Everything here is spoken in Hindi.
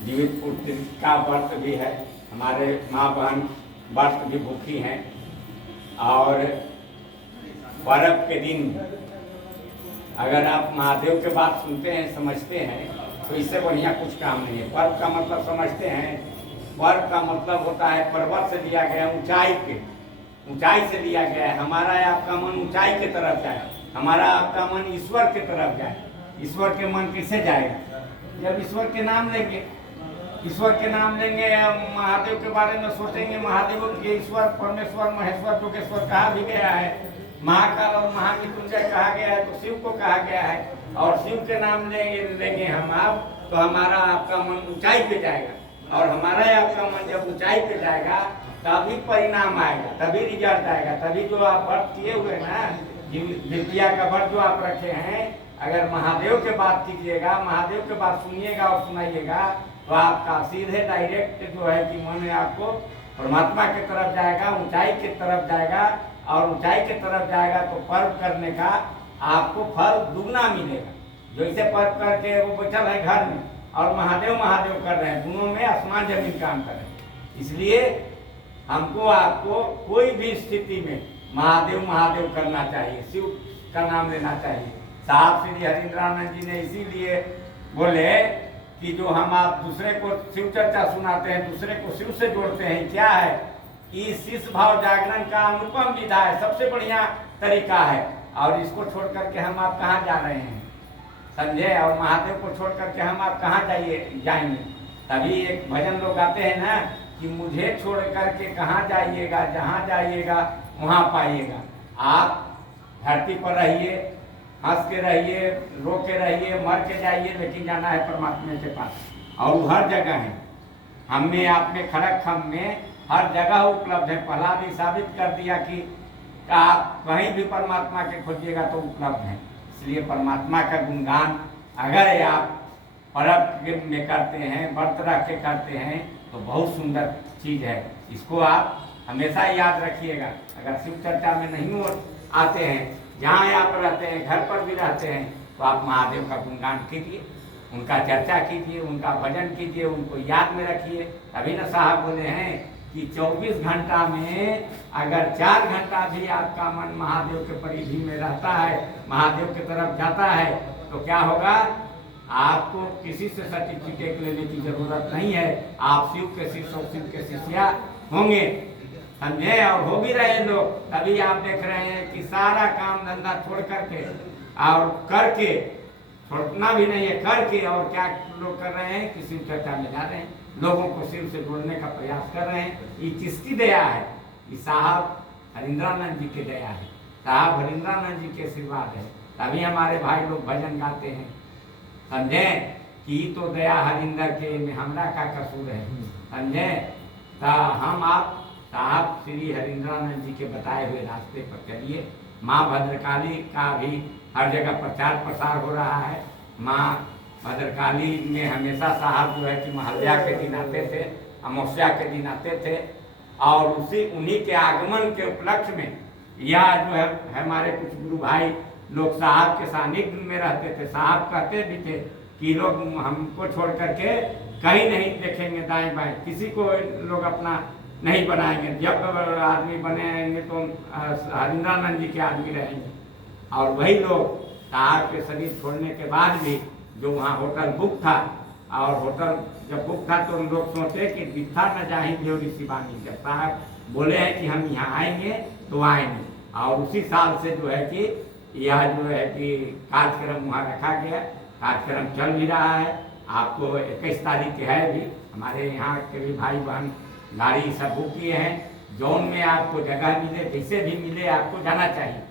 जीवित पुत्री का व्रत भी है, हमारे माँ बहन व्रत भी भूखी हैं। और पर्व के दिन अगर आप महादेव के बात सुनते हैं, समझते हैं, तो इससे बढ़िया कुछ काम नहीं है। पर्व का मतलब समझते हैं, पर्व का मतलब होता है पर्वत से लिया गया, ऊंचाई से लिया गया है। हमारा आपका मन ऊंचाई की तरफ जाए, हमारा आपका मन ईश्वर की तरफ जाए। ईश्वर के मन किससे जाएगा? जब ईश्वर के नाम लेंगे, ईश्वर के नाम लेंगे, महादेव के बारे में सोचेंगे। महादेव के ईश्वर, परमेश्वर, महेश्वर, जोगेश्वर कहा भी गया है। महाकाल और महामृत्युंजय कहा गया है, तो शिव को कहा गया है। और शिव के नाम लेंगे हम आप, तो हमारा आपका मन ऊंचाई पे जाएगा। और हमारा आपका मन जब ऊंचाई पे जाएगा तभी परिणाम आएगा, तभी रिजल्ट आएगा। तभी जो आप व्रत किए हुए ना, जितिया का व्रत जो आप रखे हैं, अगर महादेव के बात कीजिएगा, महादेव के बात सुनिएगा और सुनाइएगा, तो आपका सीधे डायरेक्ट जो है कि मन आपको परमात्मा की तरफ जाएगा, ऊंचाई की तरफ जाएगा। और ऊंचाई की तरफ जाएगा तो पर्व करने का आपको फल दुगना मिलेगा। जैसे पर्व करके वो बैठल है घर में और महादेव महादेव कर रहे हैं, दोनों में आसमान जमीन काम कर रहे हैं। इसलिए हमको आपको कोई भी स्थिति में महादेव महादेव करना चाहिए, शिव का नाम लेना चाहिए। साहब श्री हरिंद्रानंद जी ने इसीलिए बोले कि जो हम आप दूसरे को शिव चर्चा सुनाते हैं, दूसरे को शिव से जोड़ते हैं, क्या है कि शिष्य भाव जागरण का अनुपम विधा है, सबसे बढ़िया तरीका है। और इसको छोड़ करके हम आप कहाँ जा रहे हैं, समझे? और महादेव को छोड़ करके हम आप कहाँ जाएंगे? तभी एक भजन लोग गाते हैं ना कि मुझे छोड़ करके कहाँ जाइएगा, जहाँ जाइएगा वहाँ पाइएगा। आप धरती पर रहिए, हंस के रहिए, रो के रहिए, मर के जाइए, लेकिन जाना है परमात्मा के पास। और वो हर जगह है, हम में, आप में, खड़क हम में हर जगह उपलब्ध है। प्रहलाद ने साबित कर दिया कि आप कहीं भी परमात्मा के खोजिएगा तो उपलब्ध है। इसलिए परमात्मा का गुणगान अगर आप पर्व में करते हैं, व्रत रख के करते हैं, तो बहुत सुंदर चीज है। इसको आप हमेशा याद रखिएगा। अगर शिव चर्चा में नहीं आते हैं, जहाँ आप रहते हैं, घर पर भी रहते हैं, तो आप महादेव का गुणगान कीजिए, उनका चर्चा कीजिए, उनका भजन कीजिए, उनको याद में रखिए। तभी न साहब बोले हैं कि 24 घंटा में अगर 4 घंटा भी आपका मन महादेव के परिधि में रहता है, महादेव की तरफ जाता है, तो क्या होगा? आपको किसी से सर्टिफिकेट लेने की जरूरत नहीं है। आप शिव के शिष्य और शिव के शिष्या होंगे, समझे? और हो भी रहे लोग। तभी आप देख रहे हैं कि सारा काम धंधा छोड़ करके और करके, छोड़ना भी नहीं है, करके और क्या लोग कर रहे हैं कि शिव चर्चा में जा रहे हैं, लोगों को शिव से जोड़ने का प्रयास कर रहे हैं। ये किसकी दया है? ये साहब हरिंद्रानंद जी की दया है, साहब हरिंद्रानंद जी के आशीर्वाद है। तभी हमारे भाई लोग भजन गाते हैं, समझे? कि तो दया हरिंदर के में हमरा का कसूर है, समझे? तो हम आप साहब श्री हरिंद्रानंद जी के बताए हुए रास्ते पर चलिए। माँ भद्रकाली का भी हर जगह प्रचार प्रसार हो रहा है। माँ भद्रकाली में हमेशा साहब जो है कि महल्या के दिन आते थे, अमावस्या के दिन आते थे, और उन्हीं के आगमन के उपलक्ष्य में यह जो है हमारे कुछ गुरु भाई लोग साहब के सानिध्य में रहते थे। साहब कहते भी थे कि लोग हमको छोड़ करके कहीं नहीं देखेंगे दाएं बाएं, किसी को लोग अपना नहीं बनाएंगे। जब आदमी बनेंगे तो हरिंद्रानंद जी के आदमी रहेंगे। और वही लोग साहब के शरीर छोड़ने के बाद भी जो वहाँ होटल बुक था, और होटल जब बुक था तो लोग सोचे कि दिखा न जाएंगे और शिवानी। जब साहब बोले हैं कि हम यहाँ आएंगे तो आएंगे। और उसी साल से जो है कि यह जो है कि कार्यक्रम वहाँ रखा गया, कार्यक्रम चल भी रहा है। आपको 21 तारीख है भी, हमारे यहाँ के भी भाई बहन गाड़ी सब बुक किए हैं। जौन में आपको जगह मिले, जैसे भी मिले आपको जाना चाहिए।